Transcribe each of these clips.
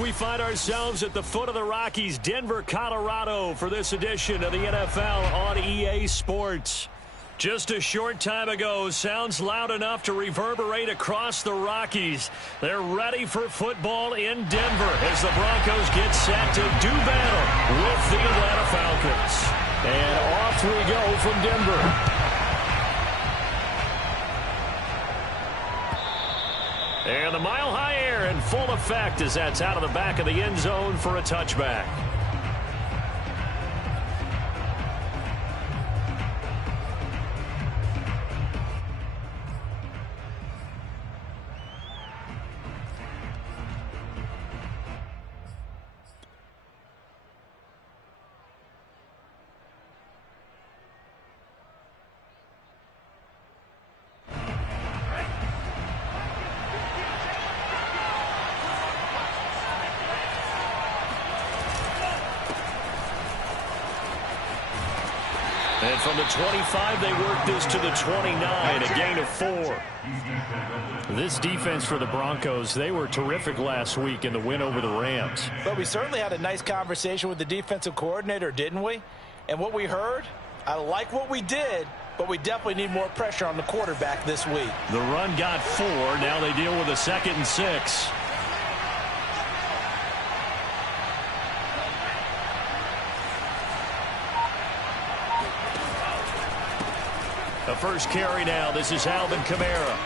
We find ourselves at the foot of the Rockies, Denver, Colorado, for this edition of the NFL on EA Sports. Just a short time ago, sounds loud enough to reverberate across the Rockies. They're ready for football in Denver as the Broncos get set to do battle with the Atlanta Falcons. And off we go from Denver. And the mile-high air in full effect as that's out of the back of the end zone for a touchback. And from the 25, they work this to the 29, a gain of 4. This defense for the Broncos, they were terrific last week in the win over the Rams. But we certainly had a nice conversation with the defensive coordinator, didn't we? And what we heard, I like what we did, but we definitely need more pressure on the quarterback this week. The run got 4. Now they deal with a 2nd and 6. The first carry now. This is Alvin Kamara.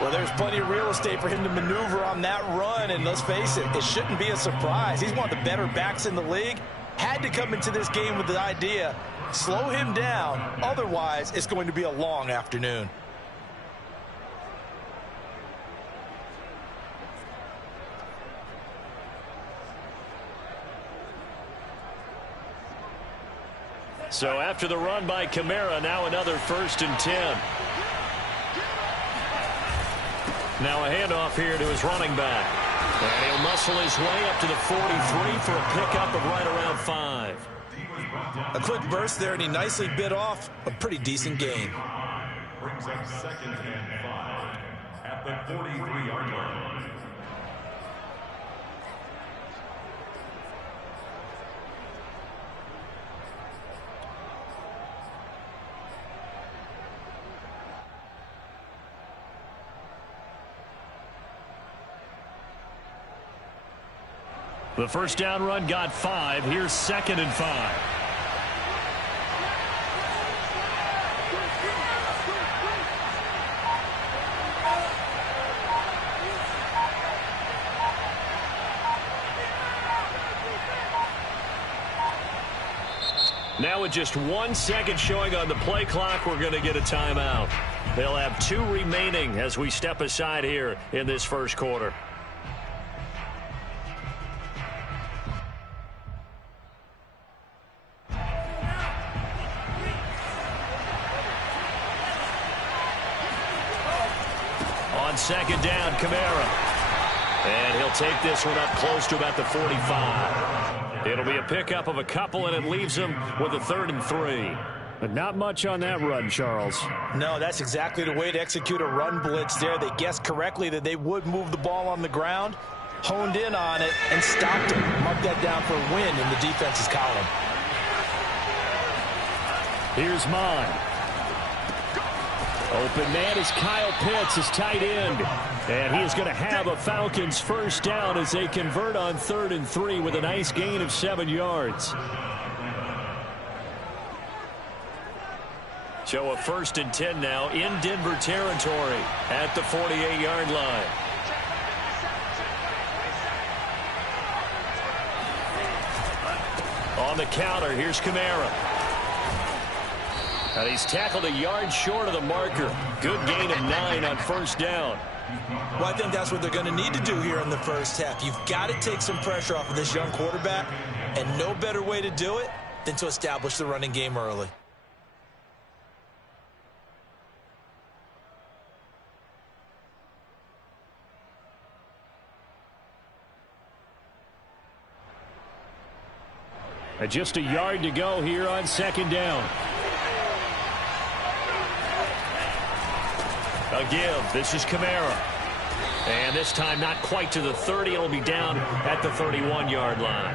Well, there's plenty of real estate for him to maneuver on that run, and let's face it, it shouldn't be a surprise. He's one of the better backs in the league. Had to come into this game with the idea, slow him down, otherwise it's going to be a long afternoon. So after the run by Kamara, now another 1st and 10. Now a handoff here to his running back. And he'll muscle his way up to the 43 for a pickup of right around 5. A quick burst there, and he nicely bit off a pretty decent gain. Brings up 2nd and 5 at the 43-yard line. The first down run got 5. Here's 2nd and 5. Now with just 1 second showing on the play clock, we're going to get a timeout. They'll have 2 remaining as we step aside here in this first quarter. On 2nd down, Kamara. And he'll take this one up close to about the 45. It'll be a pickup of a couple, and it leaves him with a 3rd and 3. But not much on that run, Charles. No, that's exactly the way to execute a run blitz there. They guessed correctly that they would move the ball on the ground, honed in on it, and stopped it. Mark that down for a win in the defense's column. Here's Mine. Open man is Kyle Pitts, his tight end. And he is going to have a Falcons first down as they convert on 3rd and 3 with a nice gain of 7 yards. So a 1st and 10 now in Denver territory at the 48-yard line. On the counter, here's Kamara. And he's tackled a yard short of the marker. Good gain of 9 on 1st down. Well, I think that's what they're going to need to do here in the first half. You've got to take some pressure off of this young quarterback, and no better way to do it than to establish the running game early. And just a yard to go here on 2nd down. A give. This is Kamara. And this time not quite to the 30. It'll be down at the 31-yard line.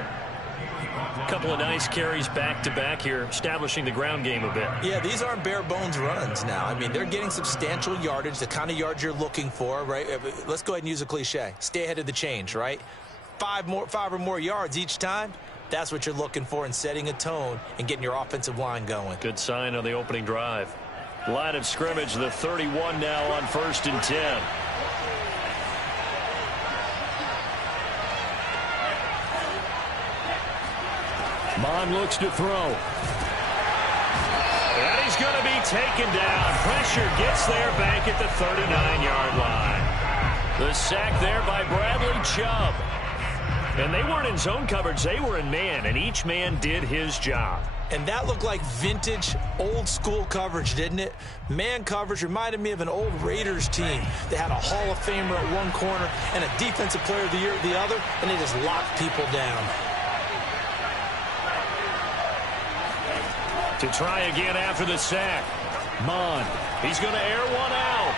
A couple of nice carries back-to-back here, establishing the ground game a bit. Yeah, these aren't bare-bones runs now. I mean, they're getting substantial yardage, the kind of yards you're looking for, right? Let's go ahead and use a cliche. Stay ahead of the change, right? Five or more yards each time. That's what you're looking for in setting a tone and getting your offensive line going. Good sign on the opening drive. Line of scrimmage, the 31 now on 1st and 10. Mon looks to throw. And he's going to be taken down. Pressure gets there back at the 39-yard line. The sack there by Bradley Chubb. And they weren't in zone coverage. They were in man, and each man did his job. And that looked like vintage, old-school coverage, didn't it? Man coverage reminded me of an old Raiders team. They had a Hall of Famer at one corner and a Defensive Player of the Year at the other, and they just locked people down. To try again after the sack. Mon, he's going to air one out.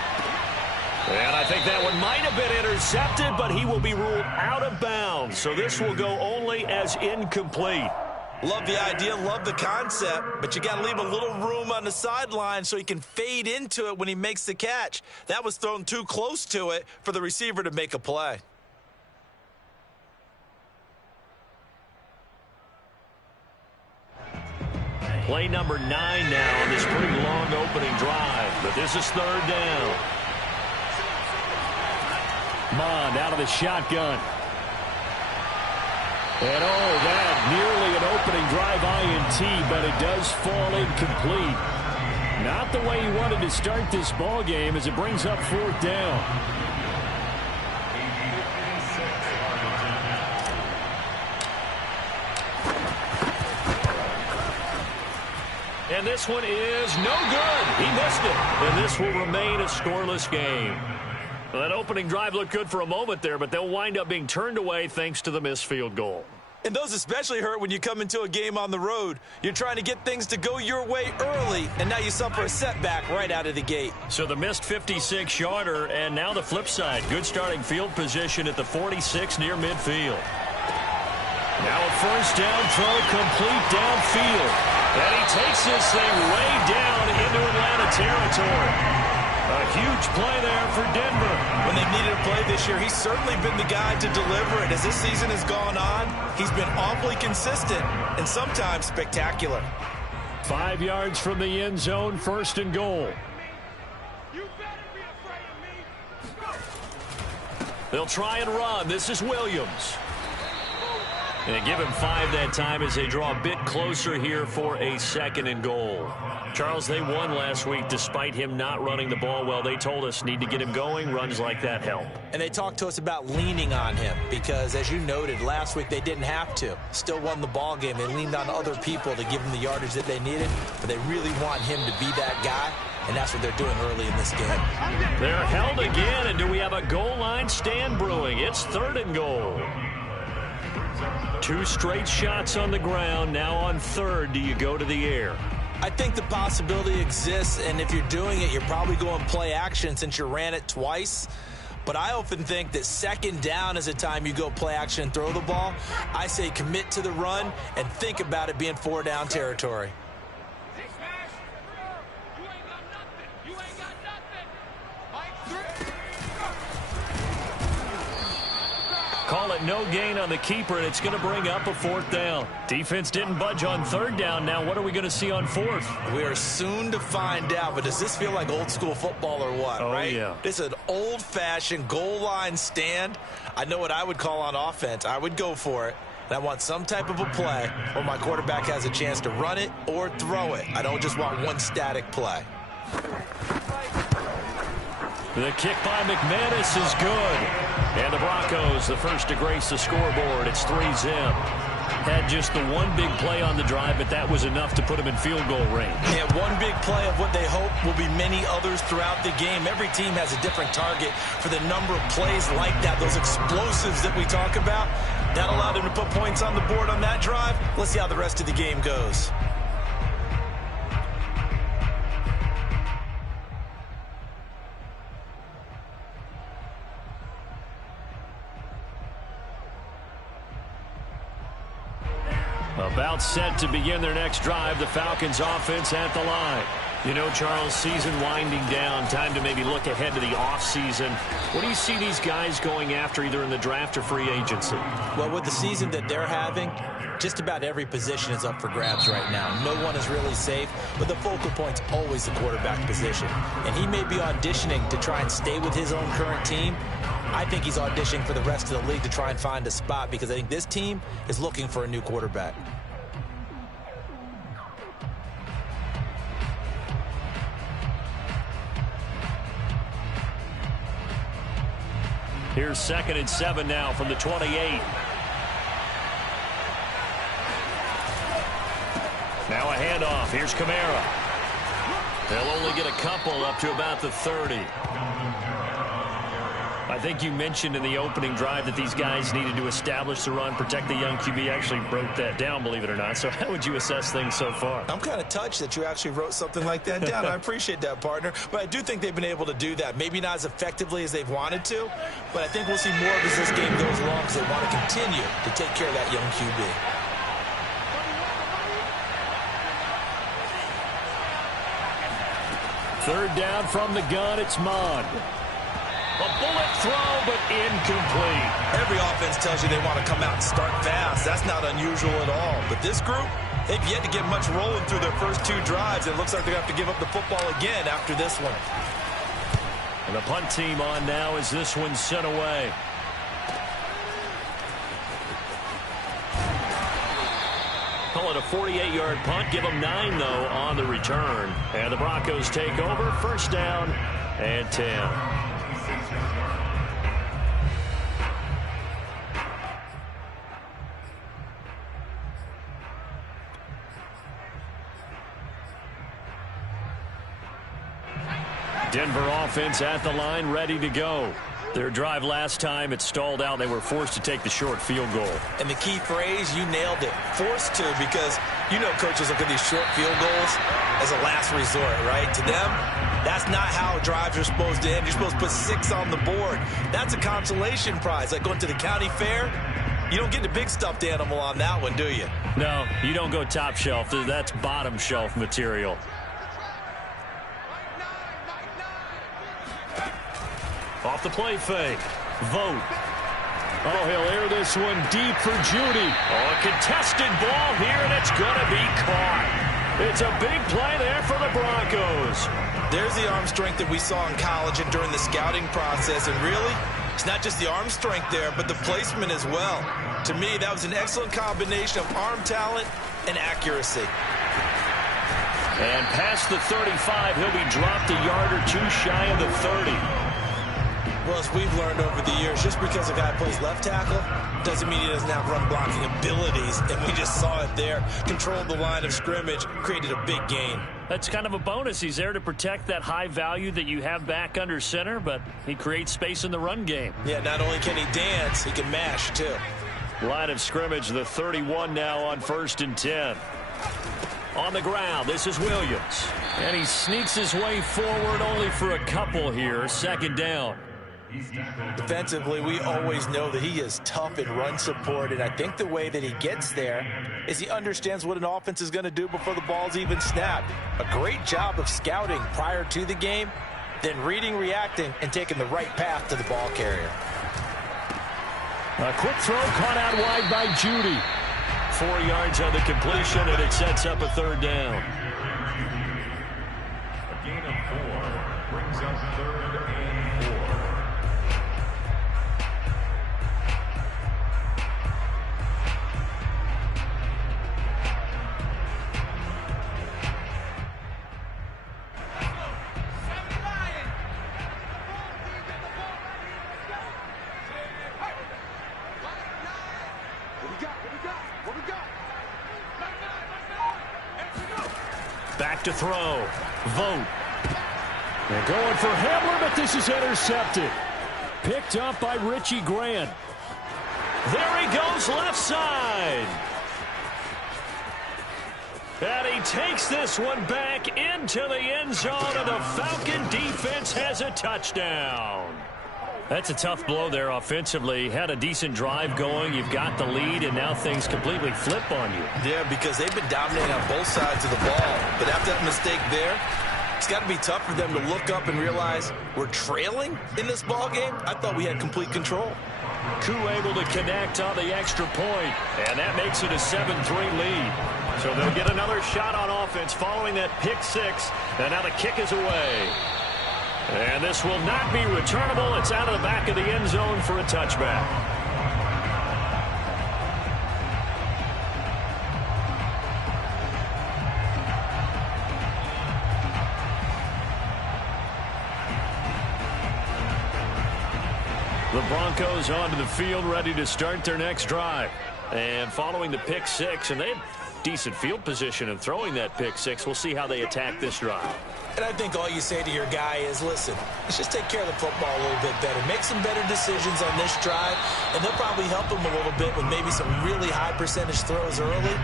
And I think that one might have been intercepted, but he will be ruled out of bounds. So this will go only as incomplete. Love the idea, love the concept, but you got to leave a little room on the sideline so he can fade into it when he makes the catch. That was thrown too close to it for the receiver to make a play. Play number 9 now on this pretty long opening drive, but this is 3rd down. Mond out of the shotgun. And that nearly an opening drive INT, but it does fall incomplete. Not the way he wanted to start this ball game as it brings up 4th down. And this one is no good. He missed it. And this will remain a scoreless game. Well, that opening drive looked good for a moment there, but they'll wind up being turned away thanks to the missed field goal. And those especially hurt when you come into a game on the road. You're trying to get things to go your way early, and now you suffer a setback right out of the gate. So the missed 56-yarder, and now the flip side. Good starting field position at the 46 near midfield. Now a 1st down throw complete downfield. And he takes this thing way down into Atlanta territory. A huge play there for Denver. When they needed a play this year, he's certainly been the guy to deliver it. As this season has gone on, he's been awfully consistent and sometimes spectacular. 5 yards from the end zone, 1st and goal. You better be afraid of me. They'll try and run. This is Williams. And they give him 5 that time as they draw a bit closer here for a 2nd and goal. Charles, they won last week despite him not running the ball well. They told us need to get him going. Runs like that help. And they talked to us about leaning on him because, as you noted, last week they didn't have to. Still won the ball game. They leaned on other people to give them the yardage that they needed, but they really want him to be that guy, and that's what they're doing early in this game. They're held again, and do we have a goal line stand brewing? It's 3rd and goal. 2 straight shots on the ground. Now on 3rd, do you go to the air? I think the possibility exists, and if you're doing it, you're probably going play action since you ran it twice. But I often think that 2nd down is a time you go play action and throw the ball. I say commit to the run and think about it being 4 down territory. Call it no gain on the keeper, and it's going to bring up a 4th down. Defense didn't budge on 3rd down. Now what are we going to see on 4th? We are soon to find out, but does this feel like old school football or what, right? Yeah. This is an old-fashioned goal line stand. I know what I would call on offense. I would go for it. And I want some type of a play where my quarterback has a chance to run it or throw it. I don't just want one static play. The kick by McManus is good. And the Broncos, the first to grace the scoreboard. It's 3-zip. Had just the one big play on the drive, but that was enough to put him in field goal range. Yeah, one big play of what they hope will be many others throughout the game. Every team has a different target for the number of plays like that, those explosives that we talk about. That allowed him to put points on the board on that drive. Let's see how the rest of the game goes. About set to begin their next drive, the Falcons offense at the line. You know, Charles, season winding down, time to maybe look ahead to the offseason. What do you see these guys going after either in the draft or free agency? Well, with the season that they're having, just about every position is up for grabs right now. No one is really safe, but the focal point's always the quarterback position. And he may be auditioning to try and stay with his own current team. I think he's auditioning for the rest of the league to try and find a spot because I think this team is looking for a new quarterback. Here's 2nd and 7 now from the 28. Now a handoff. Here's Kamara. They'll only get a couple up to about the 30. I think you mentioned in the opening drive that these guys needed to establish the run, protect the young QB. Actually broke that down, believe it or not. So how would you assess things so far? I'm kind of touched that you actually wrote something like that down. I appreciate that, partner. But I do think they've been able to do that. Maybe not as effectively as they've wanted to, but I think we'll see more of as this game goes along because they want to continue to take care of that young QB. Third down from the gun, it's Mond. A bullet throw, but incomplete. Every offense tells you they want to come out and start fast. That's not unusual at all. But this group, they've yet to get much rolling through their first 2 drives. It looks like they're going to have to give up the football again after this one. And the punt team on now as this one's sent away. Call it a 48-yard punt. Give them 9, though, on the return. And the Broncos take over. First down and 10. Denver offense at the line, ready to go. Their drive last time, it stalled out. They were forced to take the short field goal. And the key phrase, you nailed it, forced to, because you know coaches look at these short field goals as a last resort, right? To them, that's not how drives are supposed to end. You're supposed to put 6 on the board. That's a consolation prize, like going to the county fair. You don't get the big stuffed animal on that one, do you? No, you don't go top shelf. That's bottom shelf material. Off the play fake. Vote. Oh, he'll air this one deep for Judy. Oh, a contested ball here, and it's going to be caught. It's a big play there for the Broncos. There's the arm strength that we saw in college and during the scouting process. And really, it's not just the arm strength there, but the placement as well. To me, that was an excellent combination of arm talent and accuracy. And past the 35, he'll be dropped a yard or 2 shy of the 30. Well, as we've learned over the years, just because a guy plays left tackle doesn't mean he doesn't have run blocking abilities. And we just saw it there. Controlled the line of scrimmage, created a big gain. That's kind of a bonus. He's there to protect that high value that you have back under center, but he creates space in the run game. Yeah, not only can he dance, he can mash, too. Line of scrimmage, the 31 now on 1st and 10. On the ground, this is Williams. And he sneaks his way forward only for a couple here. 2nd down. Defensively, we always know that he is tough in run support, and I think the way that he gets there is he understands what an offense is going to do before the ball's even snapped. A great job of scouting prior to the game, then reading, reacting, and taking the right path to the ball carrier. A quick throw caught out wide by Judy. 4 yards on the completion, and it sets up a 3rd down. A gain of 4 brings up 3rd and 4. Back to throw. Vote. They're going for Hamler, but this is intercepted. Picked up by Richie Grant. There he goes, left side. And he takes this one back into the end zone, and the Falcon defense has a touchdown. That's a tough blow there offensively. Had a decent drive going. You've got the lead, and now things completely flip on you. Yeah, because they've been dominating on both sides of the ball. But after that mistake there, it's got to be tough for them to look up and realize we're trailing in this ball game. I thought we had complete control. Koo able to connect on the extra point, and that makes it a 7-3 lead. So they'll get another shot on offense following that pick six, and now the kick is away. And this will not be returnable. It's out of the back of the end zone for a touchback. The Broncos onto the field, ready to start their next drive. And following the pick six, and they had decent field position in throwing that pick six. We'll see how they attack this drive. And I think all you say to your guy is, listen, let's just take care of the football a little bit better. Make some better decisions on this drive, and they'll probably help him a little bit with maybe some really high percentage throws early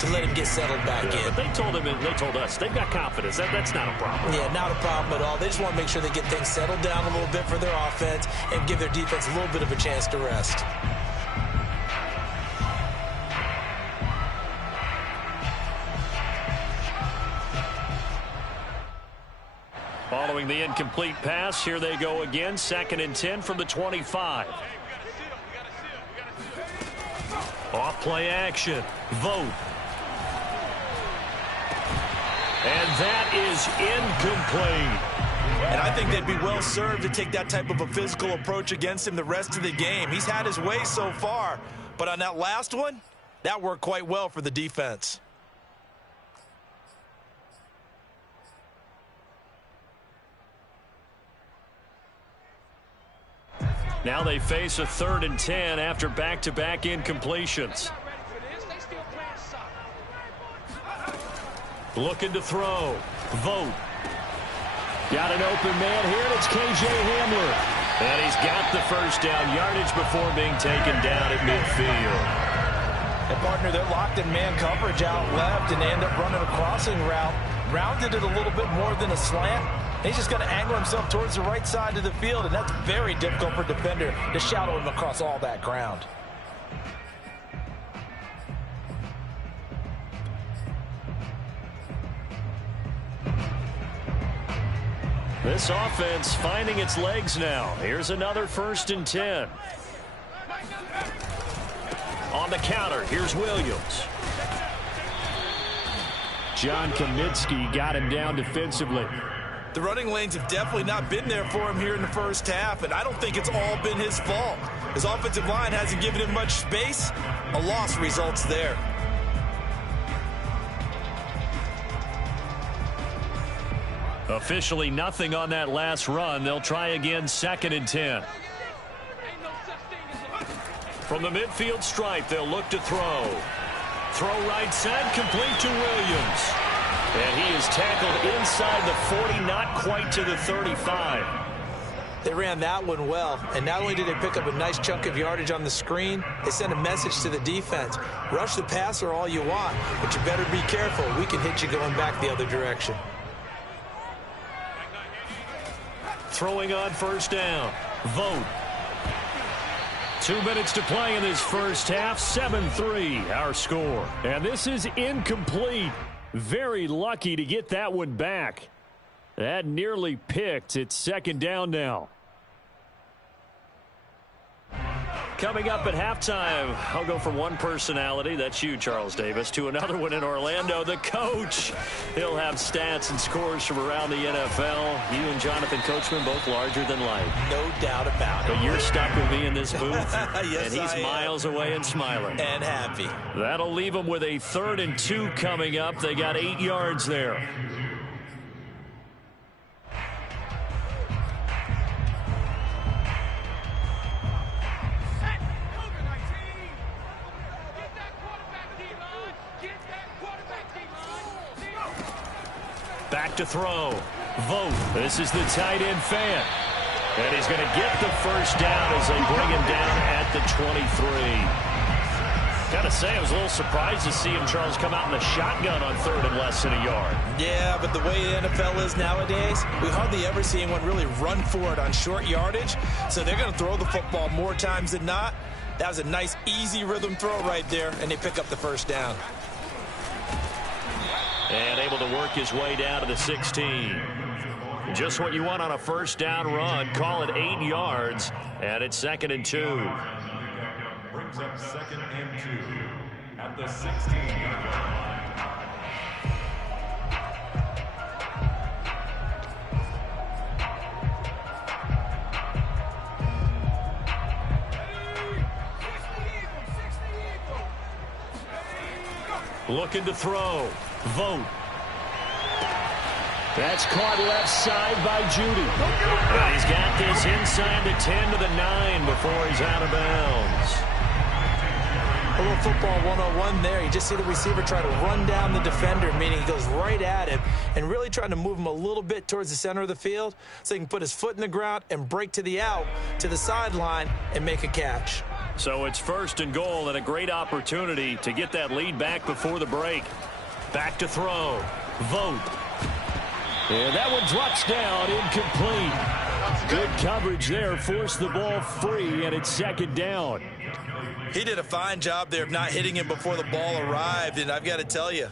to let him get settled back in. But they told him, and they told us, they've got confidence. That's not a problem. Yeah, not a problem at all. They just want to make sure they get things settled down a little bit for their offense and give their defense a little bit of a chance to rest. Following the incomplete pass, here they go again. 2nd and 10 from the 25. Off play action. Vote. And that is incomplete. And I think they'd be well served to take that type of a physical approach against him the rest of the game. He's had his way so far, but on that last one, that worked quite well for the defense. Now they face a 3rd and 10 after back-to-back incompletions. Looking to throw. Vote. Got an open man here, and it's K.J. Hamler. And he's got the first down yardage before being taken down at midfield. And, partner, they're locked in man coverage out left, and they end up running a crossing route. Rounded it a little bit more than a slant. He's just going to angle himself towards the right side of the field, and that's very difficult for a defender to shadow him across all that ground. This offense finding its legs now. Here's another 1st and 10. On the counter, here's Williams. John Kaminsky got him down defensively. The running lanes have definitely not been there for him here in the first half, and I don't think it's all been his fault. His offensive line hasn't given him much space. A loss results there. Officially nothing on that last run. They'll try again 2nd and 10. From the midfield stripe, they'll look to throw. Throw right side, complete to Williams. And he is tackled inside the 40, not quite to the 35. They ran that one well, and not only did they pick up a nice chunk of yardage on the screen, they sent a message to the defense. Rush the passer all you want, but you better be careful. We can hit you going back the other direction. Throwing on 1st down. Vote. 2 minutes to play in this first half. 7-3 our score. And this is incomplete. Very lucky to get that one back. That nearly picked. It's 2nd down now. Coming up at halftime, I'll go from one personality, that's you, Charles Davis, to another one in Orlando, the coach. He'll have stats and scores from around the NFL. You and Jonathan Coachman, both larger than life. No doubt about it. But you're stuck with me in this booth, yes, and he's miles away and smiling. And happy. That'll leave them with a 3rd and 2 coming up. They got 8 yards there. Back to throw. Vote. This is the tight end fan. And he's going to get the first down as they bring him down at the 23. Gotta say, I was a little surprised to see him, Charles, come out in the shotgun on 3rd and less than a yard. Yeah, but the way the NFL is nowadays, we hardly ever see anyone really run for it on short yardage. So they're going to throw the football more times than not. That was a nice, easy rhythm throw right there, and they pick up the first down. And able to work his way down to the 16. Just what you want on a first down run. Call it 8 yards, and it's 2nd and 2. Brings up 2nd and 2 at the 16-yard line. Looking to throw. Vote. That's caught left side by Judy. And he's got this inside the 10 to the 9 before he's out of bounds. A little football 101 there. You just see the receiver try to run down the defender, meaning he goes right at him and really trying to move him a little bit towards the center of the field so he can put his foot in the ground and break to the out, to the sideline, and make a catch. So it's 1st and goal and a great opportunity to get that lead back before the break. Back to throw. Vote. And that one drops down, incomplete. Good coverage there, forced the ball free, and it's 2nd down. He did a fine job there of not hitting him before the ball arrived, and I've got to tell you,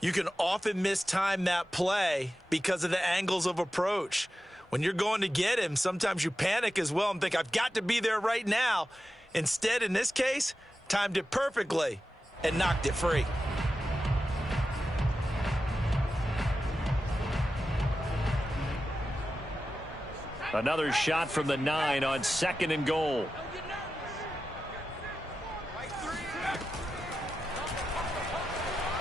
you can often mistime that play because of the angles of approach. When you're going to get him, sometimes you panic as well and think, I've got to be there right now. Instead, in this case, timed it perfectly and knocked it free. Another shot from the 9 on 2nd and goal.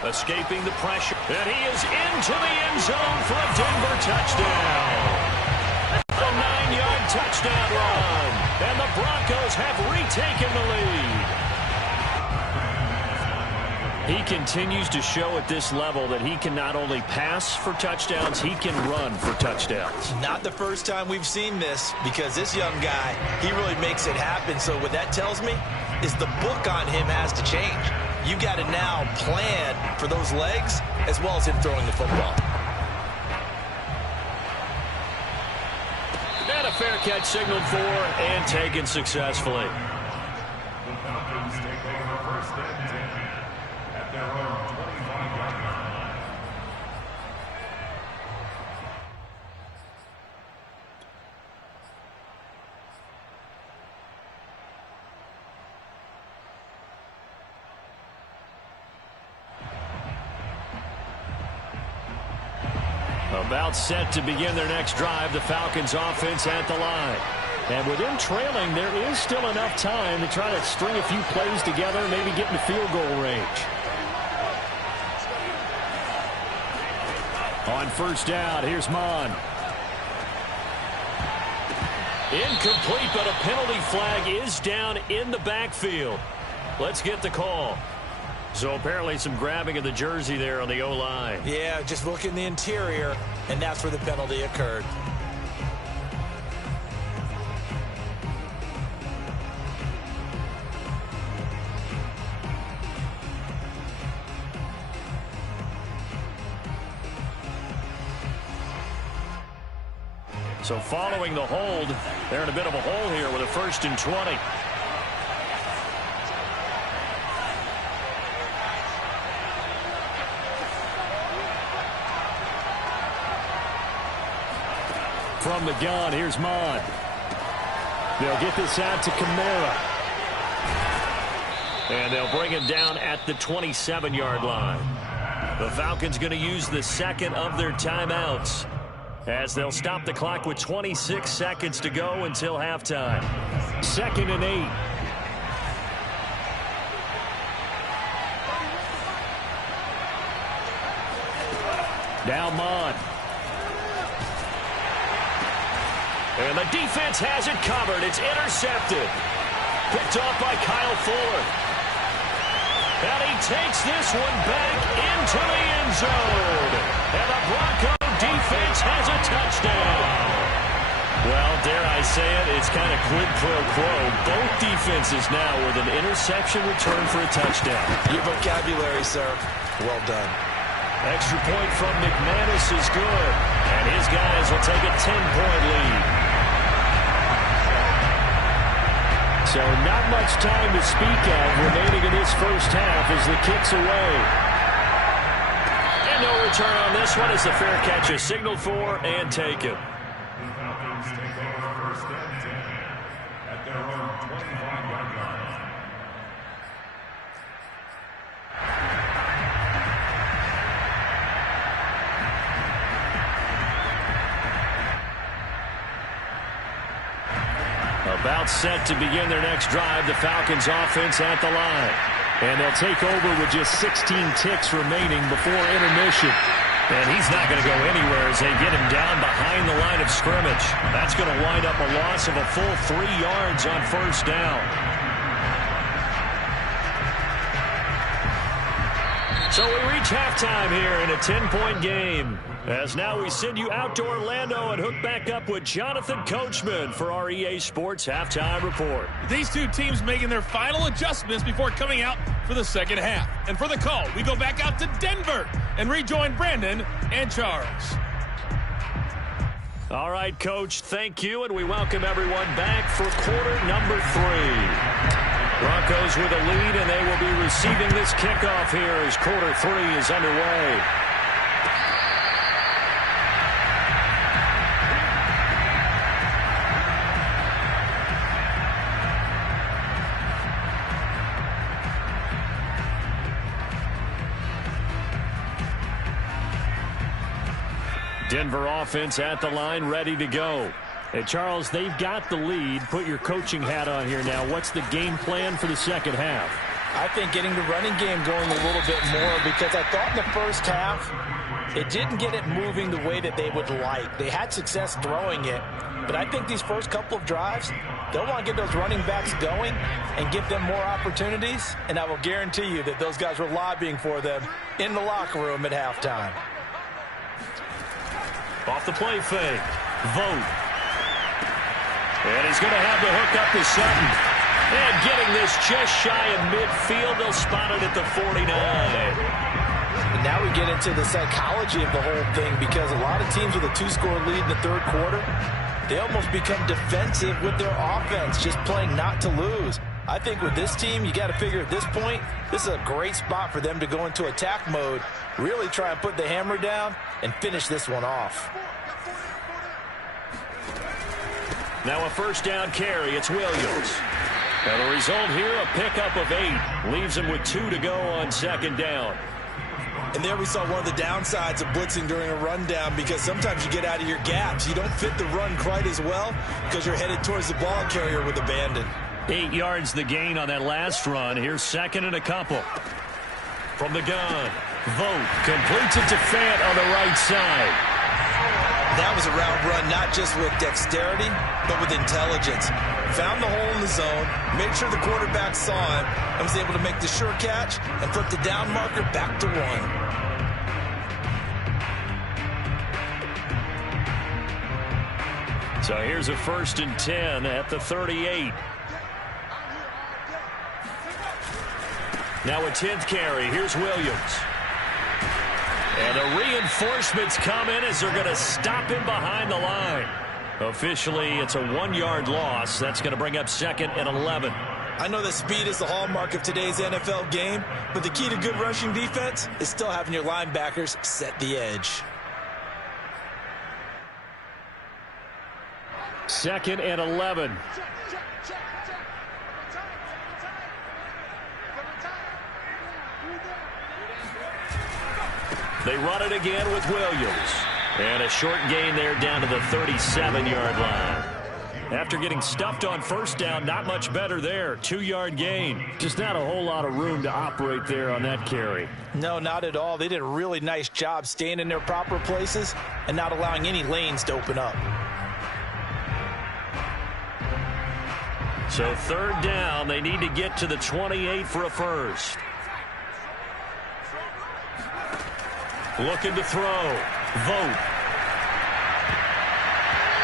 Escaping the pressure. And he is into the end zone for a Denver touchdown. A 9-yard touchdown run. And the Broncos have retaken the lead. He continues to show at this level that he can not only pass for touchdowns, he can run for touchdowns. Not the first time we've seen this, because this young guy, he really makes it happen. So what that tells me is the book on him has to change. You got to now plan for those legs as well as him throwing the football. And a fair catch signaled for and taken successfully. The Falcons take over 1st and 10 at their own 25-yard line. About set to begin their next drive, the Falcons offense at the line. And with them trailing, there is still enough time to try to string a few plays together, maybe get in the field goal range. On 1st down, here's Mon. Incomplete, but a penalty flag is down in the backfield. Let's get the call. So apparently some grabbing of the jersey there on the O-line. Yeah, just look in the interior, and that's where the penalty occurred. So following the hold, they're in a bit of a hole here with a 1st and 20. From the gun, here's Mon. They'll get this out to Kamara. And they'll bring him down at the 27-yard line. The Falcons going to use the 2nd of their timeouts, as they'll stop the clock with 26 seconds to go until halftime. 2nd and 8. Now Mon. And the defense has it covered. It's intercepted. Picked off by Kyle Fuller. And he takes this one back into the end zone. And the Bronco defense has a touchdown. Well, dare I say it, it's kind of quid pro quo. Both defenses now with an interception return for a touchdown. Your vocabulary, sir. Well done. Extra point from McManus is good. And his guys will take a 10-point lead. So not much time to speak of remaining in this first half as the kick's away. And no return on this one as the fair catch is signaled for and taken. Take over first and 10 at their own 25-yard line. About set to begin their next drive, the Falcons offense at the line. And they'll take over with just 16 ticks remaining before intermission. And he's not going to go anywhere as they get him down behind the line of scrimmage. That's going to wind up a loss of a full 3 yards on first down. So we reach halftime here in a 10-point game. As now we send you out to Orlando and hook back up with Jonathan Coachman for our EA Sports Halftime Report. These two teams making their final adjustments before coming out for the second half. And for the call, we go back out to Denver and rejoin Brandon and Charles. All right, Coach, thank you, and we welcome everyone back for quarter number 3. Broncos with a lead, and they will be receiving this kickoff here as quarter 3 is underway. Denver offense at the line, ready to go. Hey, Charles, they've got the lead. Put your coaching hat on here now. What's the game plan for the second half? I think getting the running game going a little bit more because I thought in the first half it didn't get it moving the way that they would like. They had success throwing it, but I think these first couple of drives, they'll want to get those running backs going and give them more opportunities, and I will guarantee you that those guys were lobbying for them in the locker room at halftime. Off the play fake. Vote. And he's going to have the hook up to Sutton. And getting this just shy of midfield. They'll spot it at the 49. And now we get into the psychology of the whole thing because a lot of teams with a 2-score lead in the third quarter, they almost become defensive with their offense, just playing not to lose. I think with this team, you got to figure at this point, this is a great spot for them to go into attack mode, really try and put the hammer down and finish this one off. Now a first down carry. It's Williams. And the result here, a pickup of 8. Leaves him with 2 to go on second down. And there we saw one of the downsides of blitzing during a rundown because sometimes you get out of your gaps. You don't fit the run quite as well because you're headed towards the ball carrier with abandon. 8 yards the gain on that last run. Here's second and a couple. From the gun, Vogt completes it to Fant on the right side. That was a route run not just with dexterity, but with intelligence. Found the hole in the zone, made sure the quarterback saw him, and was able to make the sure catch and flip the down marker back to 1. So here's a first and 10 at the 38. Now a 10th carry. Here's Williams. And the reinforcements come in as they're going to stop him behind the line. Officially, it's a 1-yard loss. That's going to bring up second and 11. I know that speed is the hallmark of today's NFL game, but the key to good rushing defense is still having your linebackers set the edge. Second and 11. They run it again with Williams. And a short gain there down to the 37-yard line. After getting stuffed on first down, not much better there. 2-yard gain. Just not a whole lot of room to operate there on that carry. No, not at all. They did a really nice job staying in their proper places and not allowing any lanes to open up. So third down, they need to get to the 28 for a first. Looking to throw. Vogt.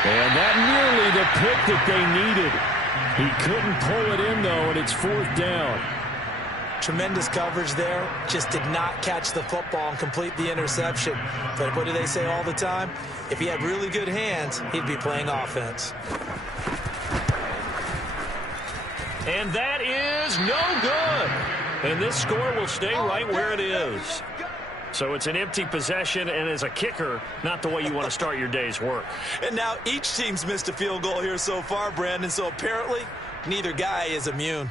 And that nearly the pick that they needed. He couldn't pull it in, though, and it's 4th down. Tremendous coverage there. Just did not catch the football and complete the interception. But what do they say all the time? If he had really good hands, he'd be playing offense. And that is no good. And this score will stay right where it is. So it's an empty possession, and as a kicker, not the way you want to start your day's work. And now each team's missed a field goal here so far, Brandon, so apparently neither guy is immune.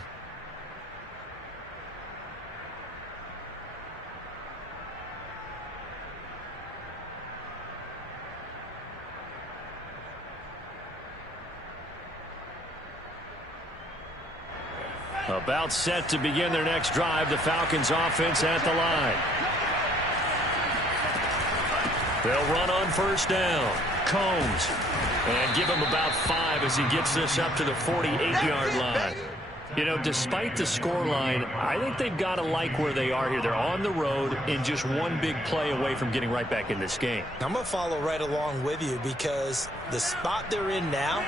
About set to begin their next drive, the Falcons offense at the line. They'll run on 1st down. Combs. And give him about 5 as he gets this up to the 48-yard line. You know, despite the scoreline, I think they've got to like where they are here. They're on the road and just one big play away from getting right back in this game. I'm going to follow right along with you because the spot they're in now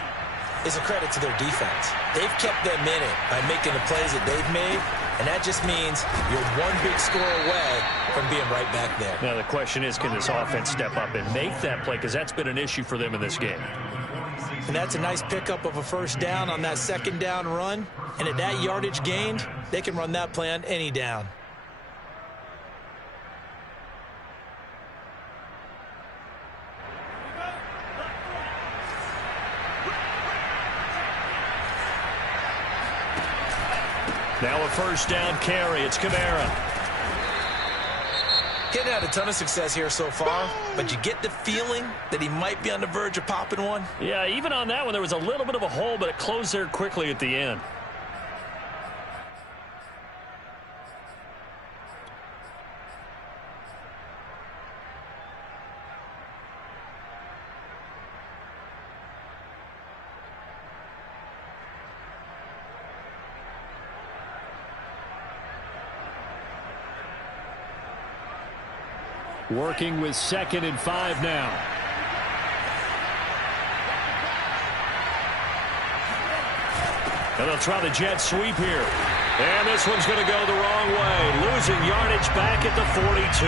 is a credit to their defense. They've kept them in it by making the plays that they've made, and that just means you're one big score away from being right back there. Now the question is, can this offense step up and make that play? Because that's been an issue for them in this game. And that's a nice pickup of a 1st down on that 2nd down run. And at that yardage gained, they can run that play on any down. Now a 1st down carry. It's Kamara. He hadn't had a ton of success here so far, but you get the feeling that he might be on the verge of popping one. Yeah, even on that one, there was a little bit of a hole, but it closed there quickly at the end. Working with 2nd and 5 now. And they'll try the jet sweep here. And this one's going to go the wrong way. Losing yardage back at the 42.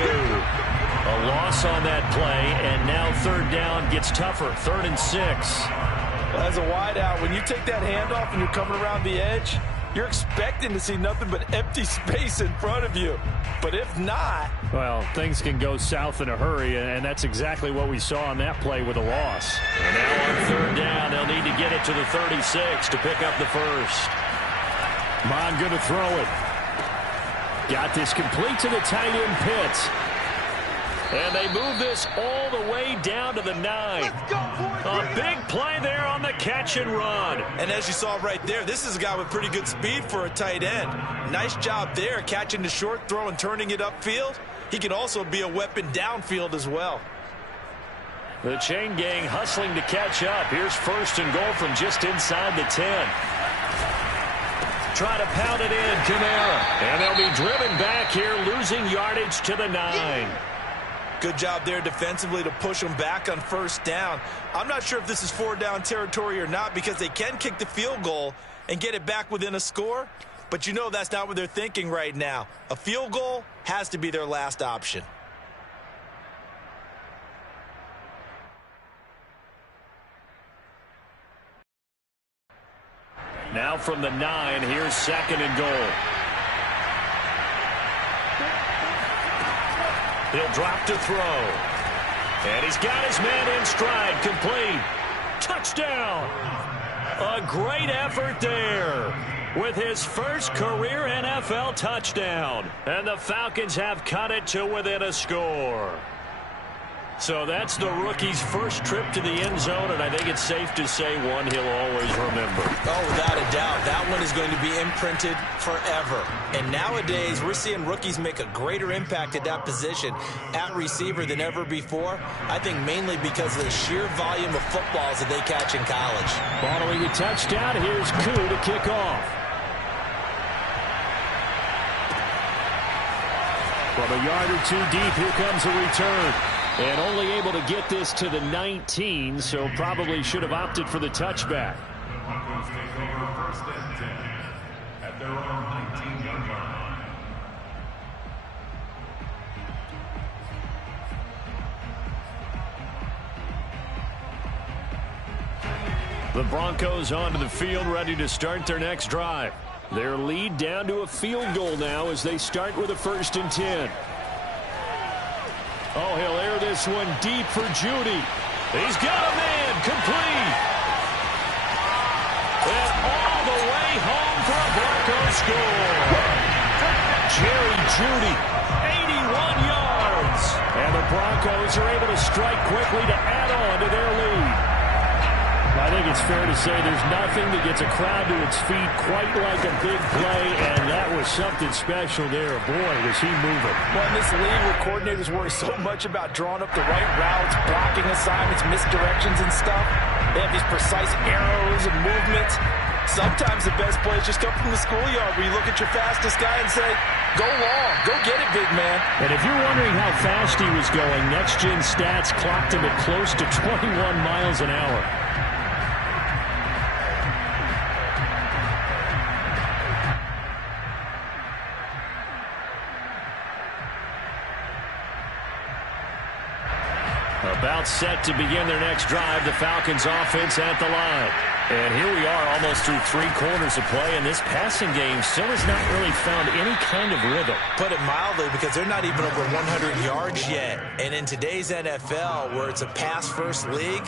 A loss on that play, and now 3rd down gets tougher. 3rd and 6. Well, as a wideout, when you take that handoff and you're coming around the edge, you're expecting to see nothing but empty space in front of you. But if not... Well, things can go south in a hurry, and that's exactly what we saw on that play with a loss. And now on 3rd down, they'll need to get it to the 36 to pick up the 1st. Mon going to throw it. Got this complete to the tight end Pitts. And they move this all the way down to the 9. A big play there on the catch and run. And as you saw right there, this is a guy with pretty good speed for a tight end. Nice job there catching the short throw and turning it upfield. He can also be a weapon downfield as well. The chain gang hustling to catch up. Here's 1st and goal from just inside the 10. Try to pound it in, Kamara. And they'll be driven back here, losing yardage to the 9. Good job there defensively to push them back on 1st down. I'm not sure if this is 4th down territory or not because they can kick the field goal and get it back within a score. But you know that's not what they're thinking right now. A field goal has to be their last option. Now from the 9, here's 2nd and goal. He'll drop to throw. And he's got his man in stride, complete. Touchdown. A great effort there with his first career NFL touchdown. And the Falcons have cut it to within a score. So that's the rookie's first trip to the end zone, and I think it's safe to say one he'll always remember. Oh, without a doubt. That one is going to be imprinted forever. And nowadays, we're seeing rookies make a greater impact at that position at receiver than ever before. I think mainly because of the sheer volume of footballs that they catch in college. Following the touchdown, here's Koo to kick off. From a yard or two deep, here comes a return. And only able to get this to the 19, so probably should have opted for the touchback. The Broncos take over 1st and 10 at their own 19-yard line. The Broncos onto the field, ready to start their next drive. Their lead down to a field goal now as they start with a 1st and 10. Oh, he'll air this one deep for Judy. He's got a man, complete. And all the way home for a Broncos score. Jerry Judy, 81 yards. And the Broncos are able to strike quickly to add on to their lead. I think it's fair to say there's nothing that gets a crowd to its feet quite like a big play, and that was something special there. Boy, was he moving. Well, in this league where coordinators worry so much about drawing up the right routes, blocking assignments, misdirections and stuff, they have these precise arrows and movements. Sometimes the best plays just come from the schoolyard where you look at your fastest guy and say, go long, go get it, big man. And if you're wondering how fast he was going, Next Gen Stats clocked him at close to 21 miles an hour. About set to begin their next drive, the Falcons offense at the line. And here we are almost through 3 quarters of play, and this passing game still has not really found any kind of rhythm. Put it mildly, because they're not even over 100 yards yet. And in today's NFL, where it's a pass-first league,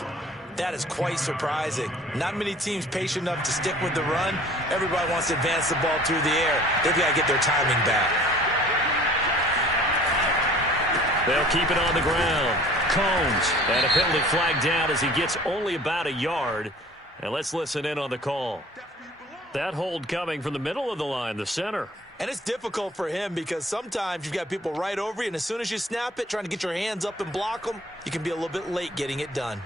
that is quite surprising. Not many teams patient enough to stick with the run. Everybody wants to advance the ball through the air. They've got to get their timing back. They'll keep it on the ground. Combs, and a penalty flag down as he gets only about a yard. And let's listen in on the call. That hold coming from the middle of the line, the center. And it's difficult for him because sometimes you've got people right over you, and as soon as you snap it, trying to get your hands up and block them, you can be a little bit late getting it done.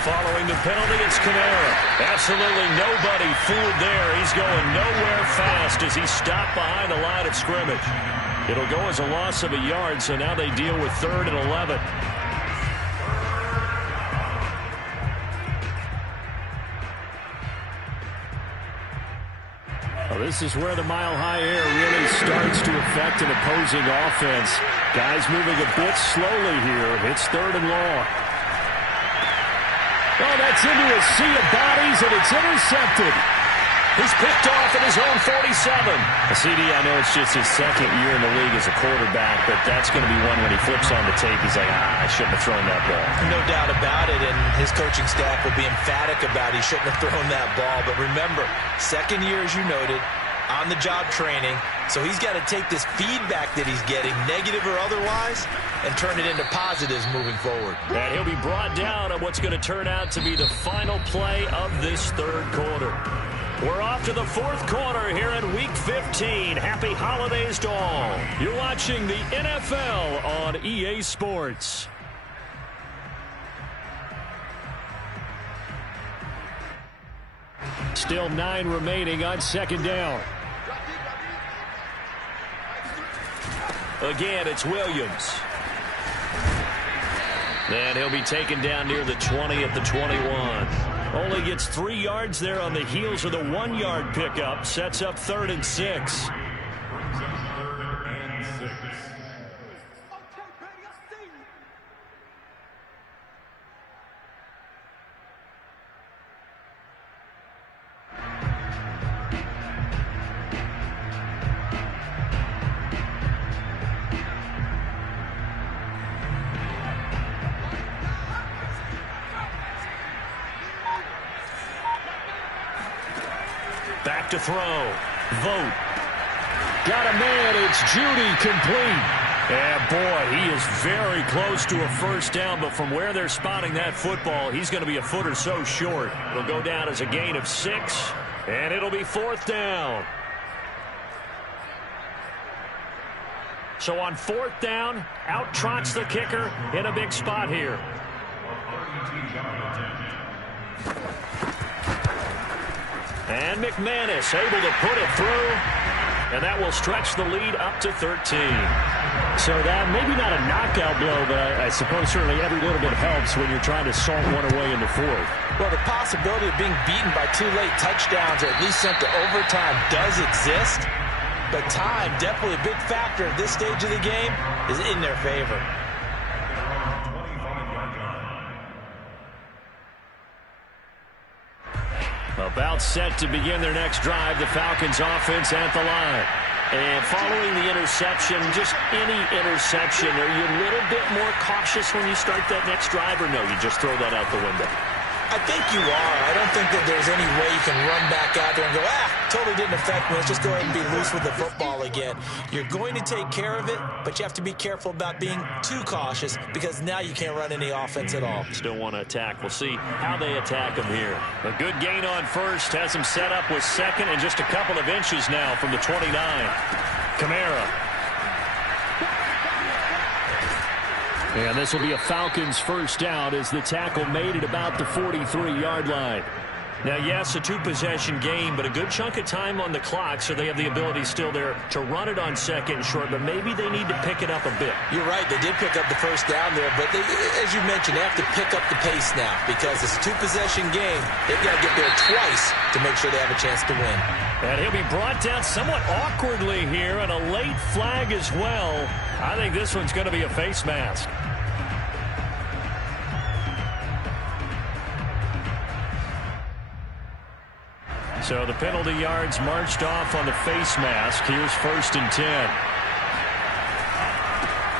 Following the penalty, it's Kamara. Absolutely nobody fooled there. He's going nowhere fast as he stopped behind the line of scrimmage. It'll go as a loss of a yard, so now they deal with 3rd and 11. Well, this is where the mile-high air really starts to affect an opposing offense. Guys moving a bit slowly here. It's 3rd and long. Oh, that's into a sea of bodies, and it's intercepted. He's picked off at his own 47. CD, I know it's just his 2nd year in the league as a quarterback, but that's going to be one when he flips on the tape. He's like, I shouldn't have thrown that ball. No doubt about it, and his coaching staff will be emphatic about he shouldn't have thrown that ball. But remember, 2nd year, as you noted, on-the-job training, so he's got to take this feedback that he's getting, negative or otherwise, and turn it into positives moving forward. And he'll be brought down on what's going to turn out to be the final play of this 3rd quarter. We're off to the 4th quarter here in Week 15. Happy holidays to all. You're watching the NFL on EA Sports. Still 9 remaining on 2nd down. Again, it's Williams. And he'll be taken down near the 20 at the 21. Only gets 3 yards there on the heels of the 1-yard pickup. Sets up 3rd and 6. Back to throw. Vote. Got a man. It's Judy, complete. And boy, he is very close to a 1st down, but from where they're spotting that football, he's going to be a foot or so short. It'll go down as a gain of 6, and it'll be 4th down. So on 4th down, out trots the kicker in a big spot here. And McManus able to put it through. And that will stretch the lead up to 13. So that maybe not a knockout blow, but I suppose certainly every little bit helps when you're trying to salt one away in the 4th. Well, the possibility of being beaten by 2 late touchdowns or at least sent to overtime does exist. But time, definitely a big factor at this stage of the game, is in their favor. About set to begin their next drive, the Falcons offense at the line. And following the interception, just any interception, are you a little bit more cautious when you start that next drive, or no, you just throw that out the window? I think you are. I don't think that there's any way you can run back out there and go, totally didn't affect me. Let's just go ahead and be loose with the football again. You're going to take care of it, but you have to be careful about being too cautious because now you can't run any offense at all. Still want to attack. We'll see how they attack them here. A good gain on first. Has them set up with second and just a couple of inches now from the 29. Kamara. And this will be a Falcons first down as the tackle made at about the 43-yard line. Now, yes, a 2-possession game, but a good chunk of time on the clock, so they have the ability still there to run it on second and short, but maybe they need to pick it up a bit. You're right. They did pick up the first down there, but as you mentioned, they have to pick up the pace now because it's a 2-possession game. They've got to get there twice to make sure they have a chance to win. And he'll be brought down somewhat awkwardly here, and a late flag as well. I think this one's going to be a face mask. So the penalty yards marched off on the face mask. Here's 1st and 10.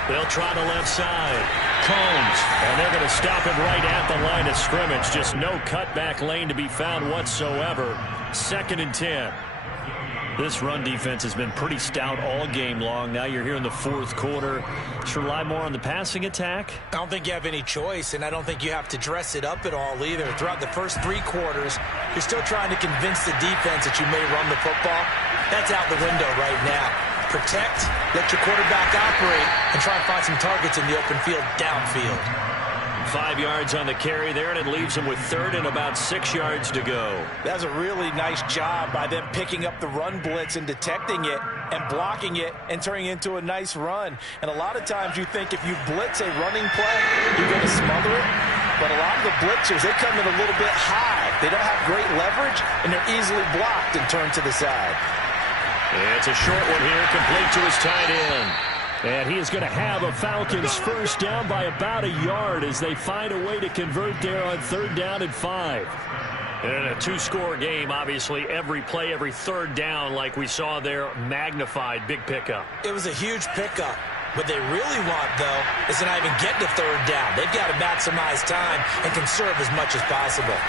They'll try the left side. Combs. And they're going to stop him right at the line of scrimmage. Just no cutback lane to be found whatsoever. 2nd and 10. This run defense has been pretty stout all game long. Now you're here in the 4th quarter. Should rely more on the passing attack? I don't think you have any choice, and I don't think you have to dress it up at all either. Throughout the first 3 quarters, you're still trying to convince the defense that you may run the football. That's out the window right now. Protect, let your quarterback operate, and try and find some targets in the open field downfield. 5 yards on the carry there, and it leaves them with 3rd and about 6 yards to go. That's a really nice job by them picking up the run blitz and detecting it and blocking it and turning it into a nice run. And a lot of times you think if you blitz a running play, you're going to smother it. But a lot of the blitzers, they come in a little bit high. They don't have great leverage, and they're easily blocked and turned to the side. It's a short one here, complete to his tight end. And he is going to have a Falcons first down by about a yard as they find a way to convert there on 3rd down and 5. And a 2-score game, obviously, every play, every 3rd down, like we saw there, magnified, big pickup. It was a huge pickup. What they really want, though, is to not even get to 3rd down. They've got to maximize time and conserve as much as possible.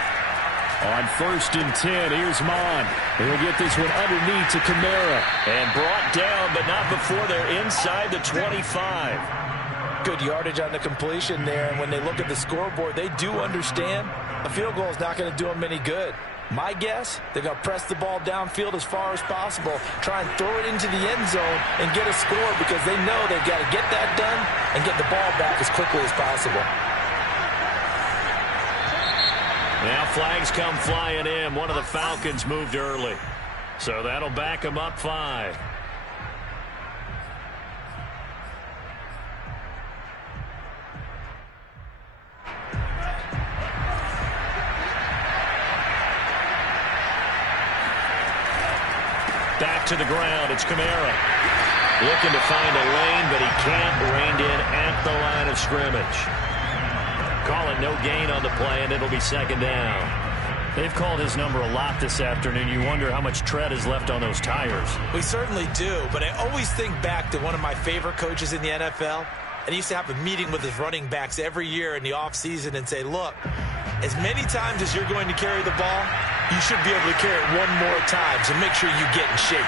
On 1st and 10, here's Mon. He'll get this one underneath to Kamara. And brought down, but not before they're inside the 25. Good yardage on the completion there. And when they look at the scoreboard, they do understand a field goal is not going to do them any good. My guess, they're going to press the ball downfield as far as possible, try and throw it into the end zone and get a score because they know they've got to get that done and get the ball back as quickly as possible. Now flags come flying in. One of the Falcons moved early. So that'll back them up 5. Back to the ground. It's Kamara. Looking to find a lane, but he can't. Reined in at the line of scrimmage. Call it no gain on the play, and it'll be 2nd down. They've called his number a lot this afternoon. You wonder how much tread is left on those tires. We certainly do, but I always think back to one of my favorite coaches in the NFL. And he used to have a meeting with his running backs every year in the offseason and say, look, as many times as you're going to carry the ball, you should be able to carry it one more time, so make sure you get in shape.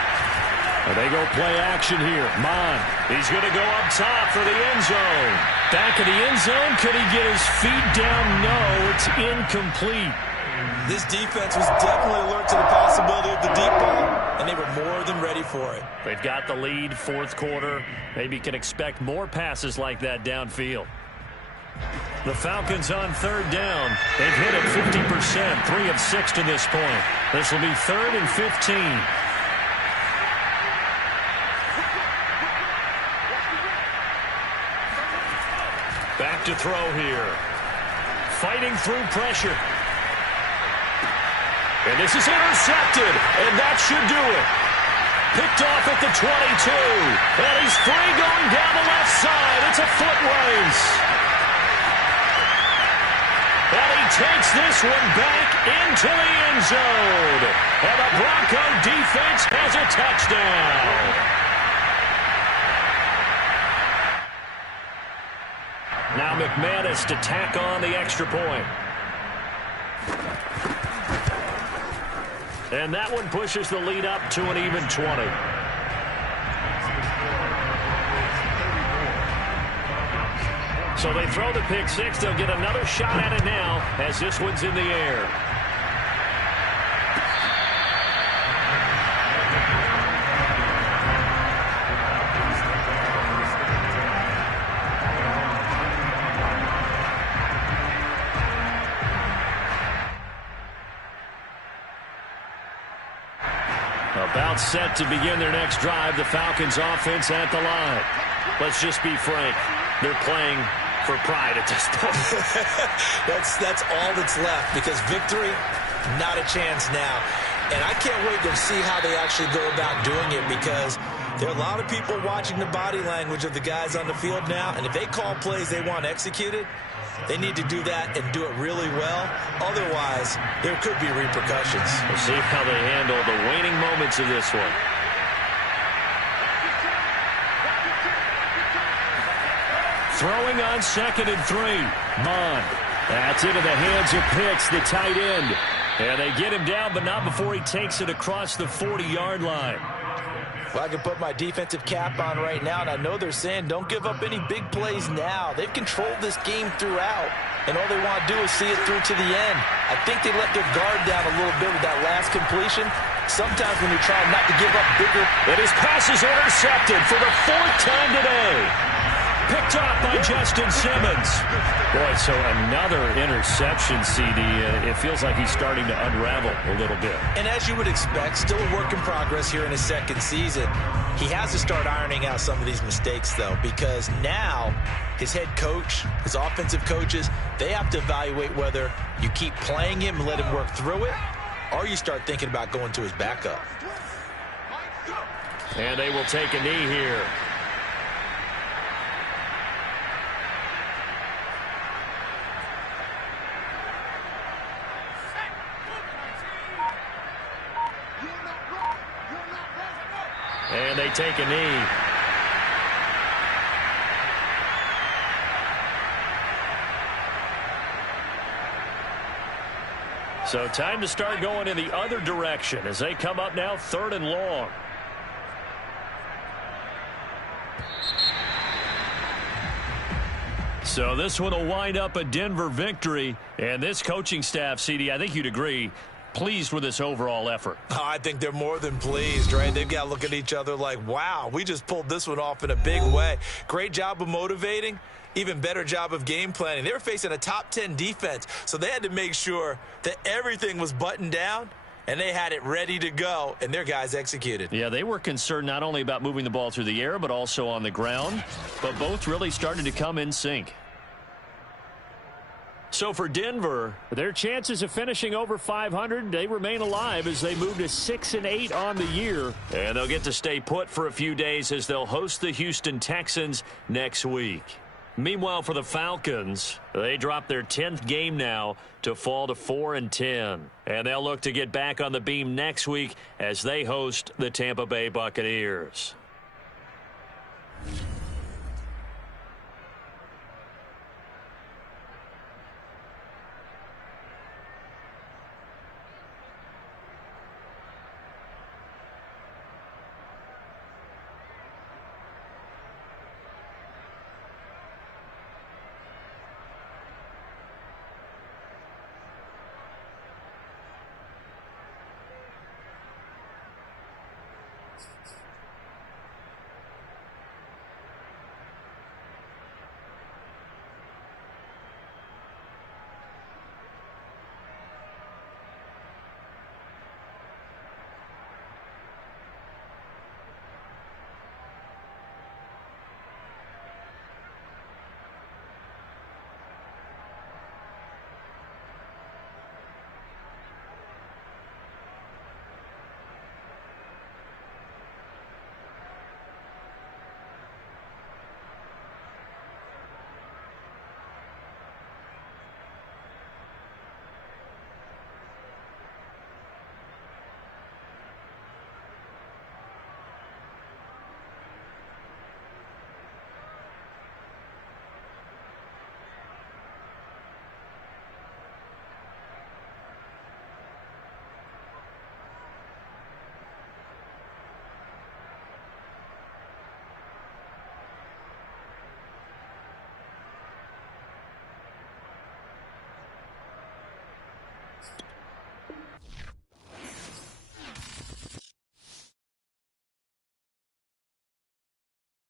Well, they go play action here. Mon, he's going to go up top for the end zone. Back of the end zone. Could he get his feet down? No, it's incomplete. This defense was definitely alert to the possibility of the deep ball, and they were more than ready for it. They've got the lead, fourth quarter. Maybe can expect more passes like that downfield. The Falcons on third down. They've hit it 50%, 3 of 6 to this point. This will be 3rd and 15. Back to throw here. Fighting through pressure. And this is intercepted, and that should do it. Picked off at the 22. And he's free going down the left side. It's a foot race. And he takes this one back into the end zone. And the Bronco defense has a touchdown. Now McManus to tack on the extra point. And that one pushes the lead up to an even 20. So they throw the pick six. They'll get another shot at it now as this one's in the air. About set to begin their next drive. The Falcons offense at the line. Let's just be frank. They're playing for pride at this point. That's all that's left, because victory, not a chance now. And I can't wait to see how they actually go about doing it, because there are a lot of people watching the body language of the guys on the field now, and if they call plays they want executed, they need to do that and do it really well. Otherwise, there could be repercussions. We'll see how they handle the waning moments of this one. Throwing on 2nd and 3. Mond. That's into the hands of Pitts, the tight end. And they get him down, but not before he takes it across the 40-yard line. Well, I can put my defensive cap on right now, and I know they're saying don't give up any big plays now. They've controlled this game throughout, and all they want to do is see it through to the end. I think they let their guard down a little bit with that last completion. Sometimes when you're trying not to give up bigger. And his pass is intercepted for the 4th time today. Picked off by Justin Simmons. Boy, so another interception, CD. It feels like he's starting to unravel a little bit. And as you would expect, still a work in progress here in his second season. He has to start ironing out some of these mistakes, though, because now his head coach, his offensive coaches, they have to evaluate whether you keep playing him and let him work through it, or you start thinking about going to his backup. And they will take a knee here. And they take a knee. So time to start going in the other direction as they come up now 3rd and long. So this one will wind up a Denver victory. And this coaching staff, CD, I think you'd agree, pleased with this overall effort. Oh, I think they're more than pleased, right? They've got to look at each other like, wow, we just pulled this one off in a big way. Great job of motivating, even better job of game planning. They were facing a top 10 defense, so they had to make sure that everything was buttoned down, and they had it ready to go, and their guys executed. Yeah, they were concerned not only about moving the ball through the air, but also on the ground, but both really started to come in sync. So for Denver, their chances of finishing over 500, they remain alive as they move to 6-8 on the year. And they'll get to stay put for a few days as they'll host the Houston Texans next week. Meanwhile, for the Falcons, they drop their 10th game now to fall to 4-10. And they'll look to get back on the beam next week as they host the Tampa Bay Buccaneers.